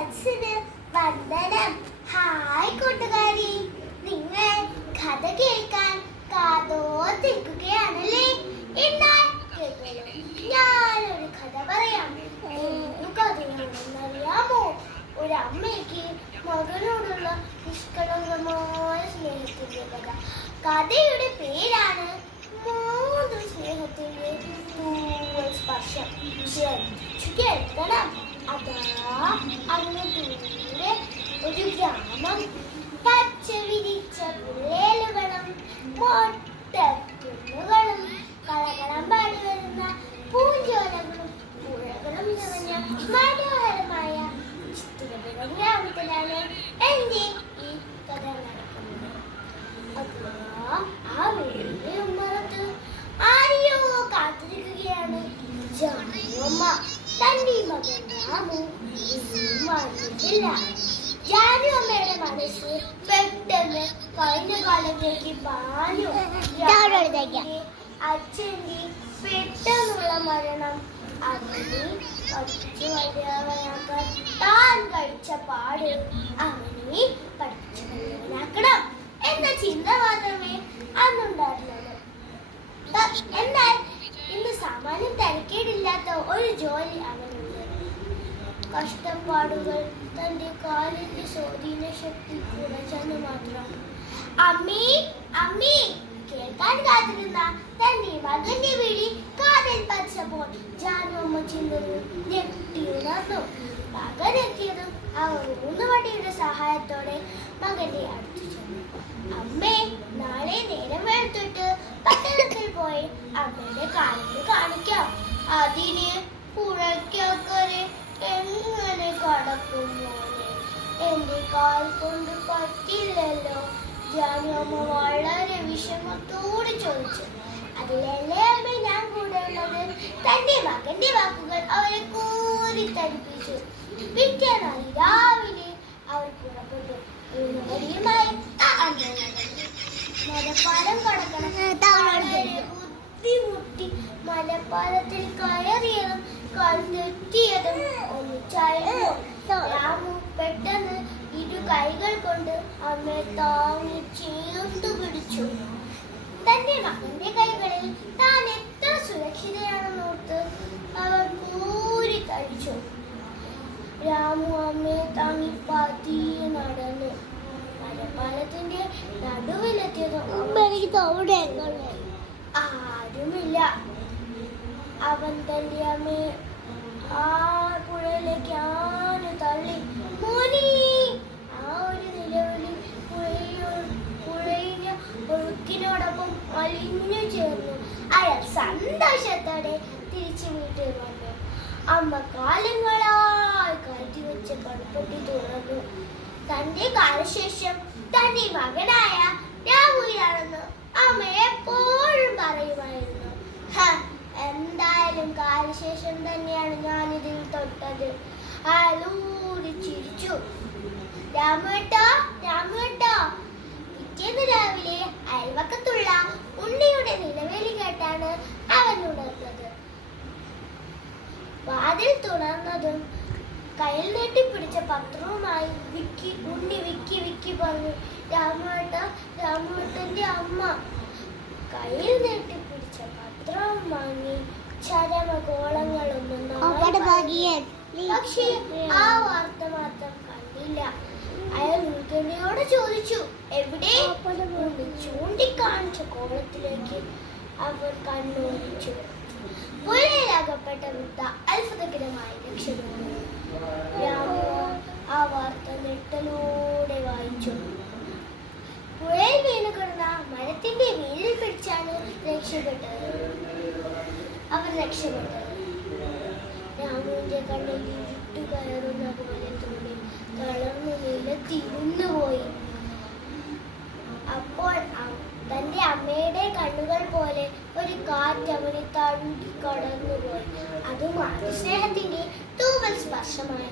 സദസ്സിന് വന്ദനം. ഹായ് കൂട്ടുകാരി. നിങ്ങൾ കഥ കേൾക്കാൻ കാതോർത്തിരിക്കുകയാണല്ലേ എന്നാൽ. ഞാനൊരു കഥ പറയാം. കഥയാണെന്നറിയാമോ? ഒരു അമ്മയ്ക്ക് മകനോടുള്ള നിഷ്കളങ്കമായ സ്നേഹത്തിന്റെ കഥ. കഥയുടെ പേരാണ് മൂന്ന് സ്നേഹത്തിന്റെ സ്പർശം. ശ്രദ്ധിച്ചു കേൾക്കണം. അതാ അങ്ങ് ദൂരെ ഒരു ഗ്രാമം പച്ച വിരിച്ച പുല്ലേലുകളും മൊട്ടക്കുന്നുകളും കളകളം പാടി വരുന്ന പൂഞ്ചോലകളും പുഴകളും നിറഞ്ഞ മനോഹരമായ ചിത്രപുരം ഗ്രാമത്തിലാണ് എന്റെ ഈ കഥ നടക്കുന്നത്. ആ വീടിന്റെ ഉമ്മറത്ത് ആരെയോ കാത്തിരിക്കുകയാണ്. ജാനുവമ്മ തന്റെ മകൻ രാമു വന്നിട്ടില്ല ജാനുവമ്മയുടെ മനസ്സ് പെട്ടെന്ന് കഴിഞ്ഞ കാലത്തേക്ക് പാഞ്ഞു അച്ഛന്റെ പെട്ടെന്നുള്ള മരണം അവനെ പഠിച്ചു വലിയവനാക്കാൻ താൻ കഴിച്ച പാട് അവനെ പഠിച്ചു വലിയവനാക്കണം എന്ന ചിന്ത മാത്രമേ അന്നുണ്ടായിരുന്നുള്ളൂ. എന്നാൽ ഇന്ന് തരക്കേടില്ലാത്ത ഒരു ജോലി അവനുണ്ട്. കഷ്ടപ്പാടുകൾ തന്റെ കാലിന്റെ സ്വാധീന ശക്തി കുറച്ചെന്ന് മാത്രം. അമ്മി അമ്മി കേൾക്കാൻ കാത്തിരുന്ന തന്റെ മകന്റെ വിളി കാതിൽ പറിച്ചപ്പോൾ ജാനുമ്മ ഞെട്ടി ഉണർന്നു. മകൻ എത്തിയതും അവർ മൂന്ന് വടിയുടെ സഹായത്തോടെ മകന്റെ അടുത്തു ചെന്നു. അമ്മേ നാളെ നേരം വെളുത്തിട്ട് പട്ടണത്തിൽ പോയി അമ്മയുടെ കാണിക്കാം അതിന് പുഴയ്ക്കക്കരെ എങ്ങനെ കടക്കും മോനെ? എന്റെ കാൽ കൊണ്ട് പറ്റില്ലല്ലോ. ജാനിയമ്മ വളരെ വിഷമത്തോടെ ചോദിച്ചു. അതിലല്ലേ ഞാൻ കൂടെ ഉള്ളത് തന്റെ മകന്റെ വാക്കുകൾ അവരെ കോരി തരിപ്പിച്ചു പിറ്റേന്നായി രാവിലെ മലപ്പാലത്തിൽ കയറിയതും കണ്ടെത്തിയതും ഒന്നിച്ചായിരുന്നു രാമു പെട്ടെന്ന് ഇരു കൈകൾ കൊണ്ട് അമ്മയെ താങ്ങി ചേർത്തു പിടിച്ചു. തന്റെ മകന്റെ കൈകളിൽ താൻ എത്ര സുരക്ഷിതയാണെന്നോർത്ത് അവർ കൂരി കഴിച്ചു രാമു അമ്മയെ താങ്ങി പതിയെ നടന്നു. മലപ്പാലത്തിന്റെ നടുവിലെത്തിയതും ആരുമില്ല. അവൻ തന്റെ അമ്മയെ ആ പുഴയിലേക്ക് ആന് തള്ളി? മോനി ആ ഒരു നിലവിളി പുഴയോ പുഴയിഞ്ഞ ഒഴുക്കിനോടൊപ്പം അലിഞ്ഞു ചേർന്നു. അയാൾ സന്തോഷത്തോടെ തിരിച്ചു വീട്ടിൽ വന്നു. അമ്മ കാലങ്ങളായി കരുതി വെച്ച കൺപെട്ടി തുറന്നു. തന്റെ കാലശേഷം തന്റെ മകനായ രാഹുലാണെന്ന് അമ്മ എപ്പോഴും പറയുമായിരുന്നു. ഹ, എന്തായാലും കാലശേഷം തന്നെയാണ് ഞാൻ ഇതിൽ തൊട്ടത്. അയാളൂരി ചിരിച്ചു. രാമേട്ടോ രാമേട്ടോ. പിറ്റേന്ന് രാവിലെ അയൽവക്കത്തുള്ള ഉണ്ണിയുടെ നിലവേലി കേട്ടാണ് അവൻ ഉണർന്നത്. വാതിൽ തുറന്നതും കയ്യിൽ നീട്ടിപ്പിടിച്ച പത്രവുമായി വിക്കി ഉണ്ണി വിക്കി വിക്കി പറഞ്ഞു രാമേട്ട രാമേട്ടന്റെ അമ്മ കയ്യിൽ നീട്ടിപ്പിടിച്ച പത്രവും വാങ്ങി ചരമഗോളങ്ങളൊന്നും നാളെ പക്ഷേ ആ വാർത്ത മാത്രം കണ്ടില്ല. അയാൾ ഉത്കണ്ഠയോടെ ചോദിച്ചു എവിടെ? ചൂണ്ടിക്കാണിച്ച കോളത്തിലേക്ക് അവർ കണ്ണോടിച്ചു. പുഴയിലാകപ്പെട്ട വിട്ട അത്ഭുതകരമായി രക്ഷപ്പെട്ടു രാമു ആ വാർത്ത നെട്ടലോടെ വായിച്ചു. പുഴയിൽ വീണു കിടന്ന മരത്തിന്റെ വീരിൽ പിടിച്ചാണ് രക്ഷപ്പെട്ടത്. അവർ രക്ഷപ്പെട്ടത് രാമുവിന്റെ കണ്ണിൽ വിട്ടു കയറുന്ന പോലെ തോന്നി. തളർന്നു നിലത്തിരുന്നു പോയി. അപ്പോൾ തന്റെ അമ്മയുടെ കണ്ണുകൾ പോലെ ഒരു കാറ്റ് അവനെ തഴുകി കടന്നുപോയി. അതും അതിസ്നേഹത്തിന്റെ തൂവൽ സ്പർശമായി.